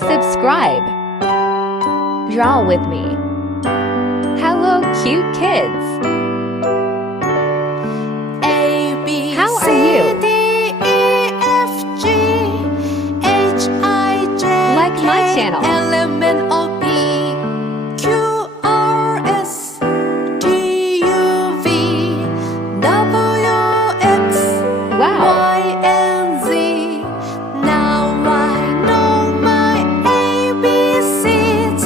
subscribe. Draw with me. Hello, cute kids. A, B, How are C, you? D, E, F, G, H, I, J, Like K, my channel. L, M, N, O, P, Q, R, S, T, U, V, W, X, Wow. Y, and Z. Now I know my ABCs.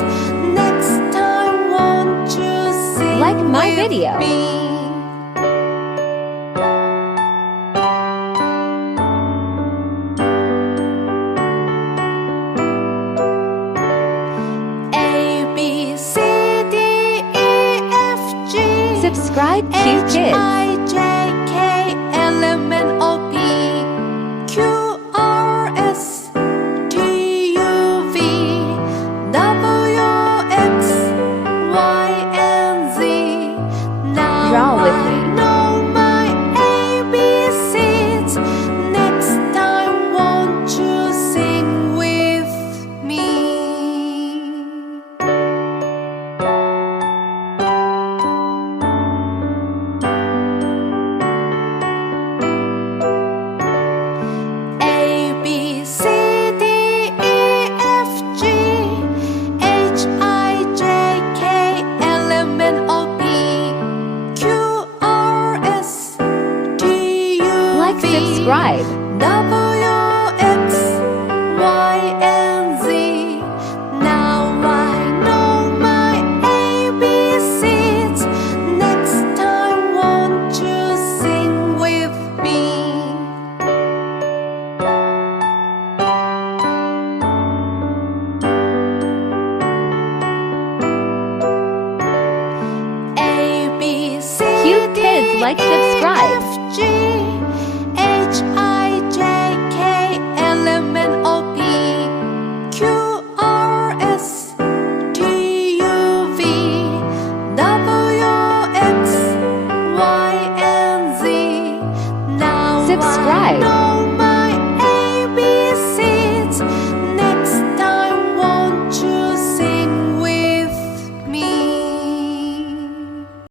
Next time, won't you sing Like my with video. me? A, B, C, D, E, F, G, Subscribe, cute H, kids. I, J, K, L, M, N, O, P, Q, R, S, T, U, V, W, X, Y, and Z. Now Draw with I me. know my ABCs. Next time, won't you sing with me? A, B, C, D, E, F, G, H, I, J, K, L, M, N, O, P, Q, R, S, T, U, Like, V, subscribe. W, X, Y, and Z. Now I know my ABCs. Next time, won't you sing with me? A, B, C, Cute kids, D, like, E, subscribe. F, G, H, I, J, K, L, M, N, O, P, Q, R, S, T, U, V, W, X, Y, and Z. Now Subscribe. I know